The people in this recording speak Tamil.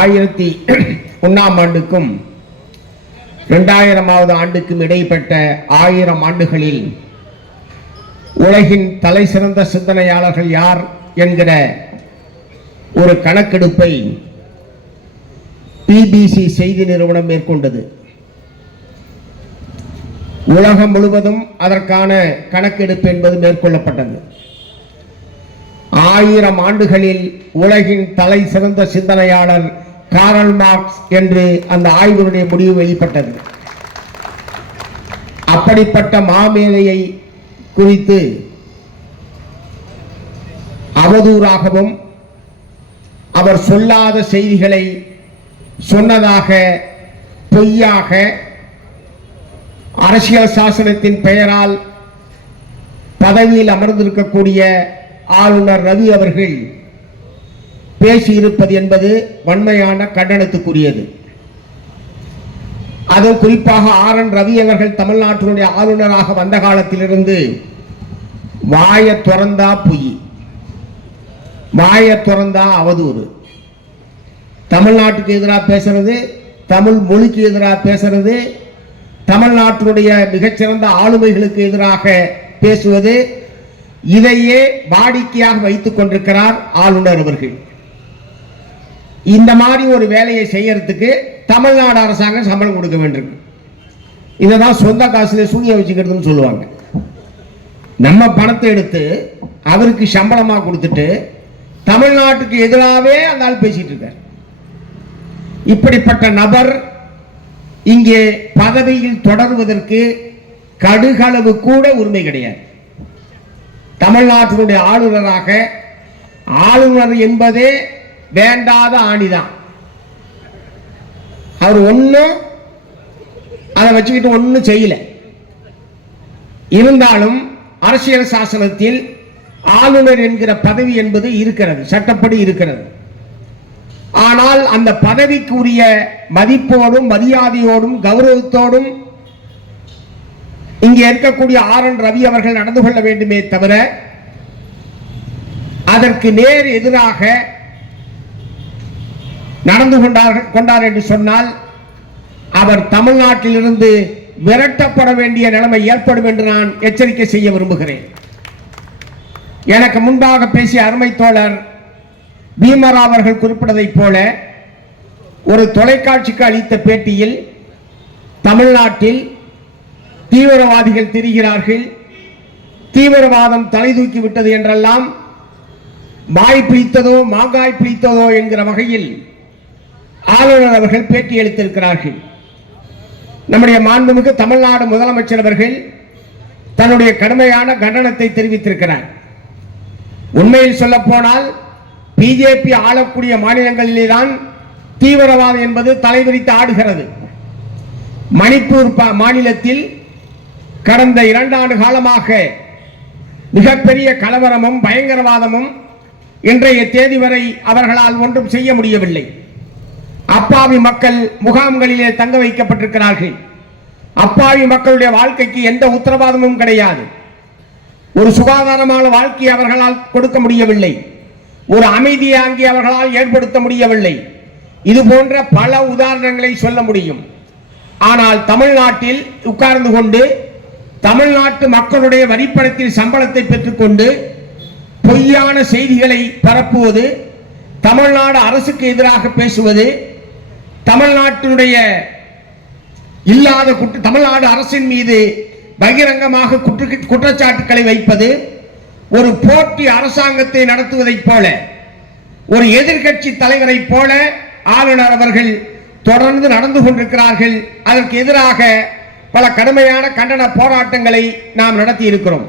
ஆயிரத்தி ஒன்னாம் ஆண்டுக்கும் இரண்டாயிரமாவது ஆண்டுக்கும் இடைப்பட்ட ஆயிரம் ஆண்டுகளில் உலகின் தலை சிறந்த சிந்தனையாளர்கள் யார் என்கிற ஒரு கணக்கெடுப்பை பிபிசி செய்தி நிறுவனம் மேற்கொண்டது. உலகம் முழுவதும் அதற்கான கணக்கெடுப்பு என்பது மேற்கொள்ளப்பட்டது. ஆயிரம் ஆண்டுகளில் உலகின் தலை சிறந்த சிந்தனையாளர் காரல் மார்க்ஸ் என்று அந்த ஆய்வினுடைய முடிவு வெளிப்பட்டது. அப்படிப்பட்ட மாமேதையை குறித்து அவதூறாகவும் அவர் சொல்லாத செய்திகளை சொன்னதாக பொய்யாக அரசியல் சாசனத்தின் பெயரால் பதவியில் அமர்ந்திருக்கக்கூடிய ஆளுநர் ரவி அவர்கள் பேசியிருப்பது என்பது வன்மையான கண்டனத்துக்குரியது. அதுவும் குறிப்பாக ஆர் என் ரவி அவர்கள் தமிழ்நாட்டினுடைய ஆளுநராக வந்த காலத்திலிருந்து வாய துறந்தா பொய் வாய துறந்தா அவதூறு. தமிழ்நாட்டுக்கு எதிராக பேசுறது தமிழ் மொழிக்கு எதிராக பேசுறது தமிழ்நாட்டினுடைய மிகச்சிறந்த ஆளுமைகளுக்கு எதிராக பேசுவது இதையே வாடிக்கையாக வைத்துக் கொண்டிருக்கிறார் ஆளுநர் அவர்கள். இந்த மாதிரி ஒரு வேலையை செய்யறதுக்கு தமிழ்நாடு அரசாங்கம் சம்பளம் கொடுக்க வேண்டியிருக்கு. இதை தான் சொந்த காசுல சூனிய வச்சுக்கிறதுன்னு சொல்லுவாங்க. நம்ம பணத்தை எடுத்து அவருக்கு சம்பளமா கொடுத்துட்டு தமிழ்நாட்டுக்கு எதிராகவே அந்த ஆள் பேசிட்டு இருக்கார். இப்படிப்பட்ட நபர் இங்கே பதவியில் தொடர்வதற்கு கடுகளவு கூட உரிமை கிடையாது. தமிழ்நாட்டினுடைய ஆளுநராக ஆளுநர் என்பதே வேண்டாத ஆணிதான். அவர் ஒன்றும் அதை வச்சுக்கிட்டு ஒன்றும் செய்யல. இருந்தாலும் அரசியல் சாசனத்தில் ஆளுநர் என்கிற பதவி என்பது இருக்கிறது சட்டப்படி இருக்கிறது. ஆனால் அந்த பதவிக்குரிய மதிப்போடும் மரியாதையோடும் கௌரவத்தோடும் இங்கே இருக்கக்கூடிய ஆர் என் ரவி அவர்கள் நடந்து கொள்ள வேண்டுமே தவிர அதற்கு நேர் எதிராக நடந்து கொண்டார் கொண்டார் என்று சொன்னால் அவர் தமிழ்நாட்டிலிருந்து விரட்டப்பட வேண்டிய நிலைமை ஏற்படும் என்று நான் எச்சரிக்கை செய்ய விரும்புகிறேன். எனக்கு முன்பாக பேசிய அருமை தோழர் பீமரா அவர்கள் குறிப்பிட்டதைப் போல ஒரு தொலைக்காட்சிக்கு அளித்த பேட்டியில் தமிழ்நாட்டில் தீவிரவாதிகள் திரிகிறார்கள் தீவிரவாதம் தலை தூக்கி விட்டது என்றெல்லாம் மாய் பிடித்ததோ மாங்காய் பிடித்ததோ என்கிற வகையில் ஆளுநர் அவர்கள் பேட்டி அளித்திருக்கிறார்கள். நம்முடைய மாண்புமிகு தமிழ்நாடு முதலமைச்சர் அவர்கள் தன்னுடைய கடுமையான கண்டனத்தை தெரிவித்திருக்கிறார். உண்மையில் சொல்ல போனால் பிஜேபி ஆளக்கூடிய மாநிலங்களிலே தான் தீவிரவாதம் என்பது தலைவிரித்து ஆடுகிறது. மணிப்பூர் மாநிலத்தில் கடந்த இரண்டு ஆண்டு காலமாக மிகப்பெரிய கலவரமும் பயங்கரவாதமும் இன்றைய தேதி வரை அவர்களால் ஒன்றும் செய்ய முடியவில்லை. அப்பாவி மக்கள் முகாம்களிலே தங்க வைக்கப்பட்டிருக்கிறார்கள். அப்பாவி மக்களுடைய வாழ்க்கைக்கு எந்த உத்தரவாதமும் கிடையாது. ஒரு சுகாதாரமான வாழ்க்கையை அவர்களால் கொடுக்க முடியவில்லை. ஒரு அமைதியை அங்கே அவர்களால் ஏற்படுத்த முடியவில்லை. இது போன்ற பல உதாரணங்களை சொல்ல முடியும். ஆனால் தமிழ்நாட்டில் உட்கார்ந்து கொண்டு தமிழ்நாட்டு மக்களுடைய வரிப்பணத்தில் சம்பளத்தை பெற்றுக்கொண்டு பொய்யான செய்திகளை பரப்புவது தமிழ்நாடு அரசுக்கு எதிராக பேசுவது தமிழ்நாட்டினுடைய இல்லாத குற்ற தமிழ்நாடு அரசின் மீது பகிரங்கமாக குற்ற குற்றச்சாட்டுக்களை வைப்பது ஒரு போட்டி அரசாங்கத்தை நடத்துவதைப் போல ஒரு எதிர்க்கட்சி தலைவரைப் போல ஆளுநர் அவர்கள் தொடர்ந்து நடந்து கொண்டிருக்கிறார்கள். அதற்கு எதிராக பல கடுமையான கண்டன போராட்டங்களை நாம் நடத்தி இருக்கிறோம்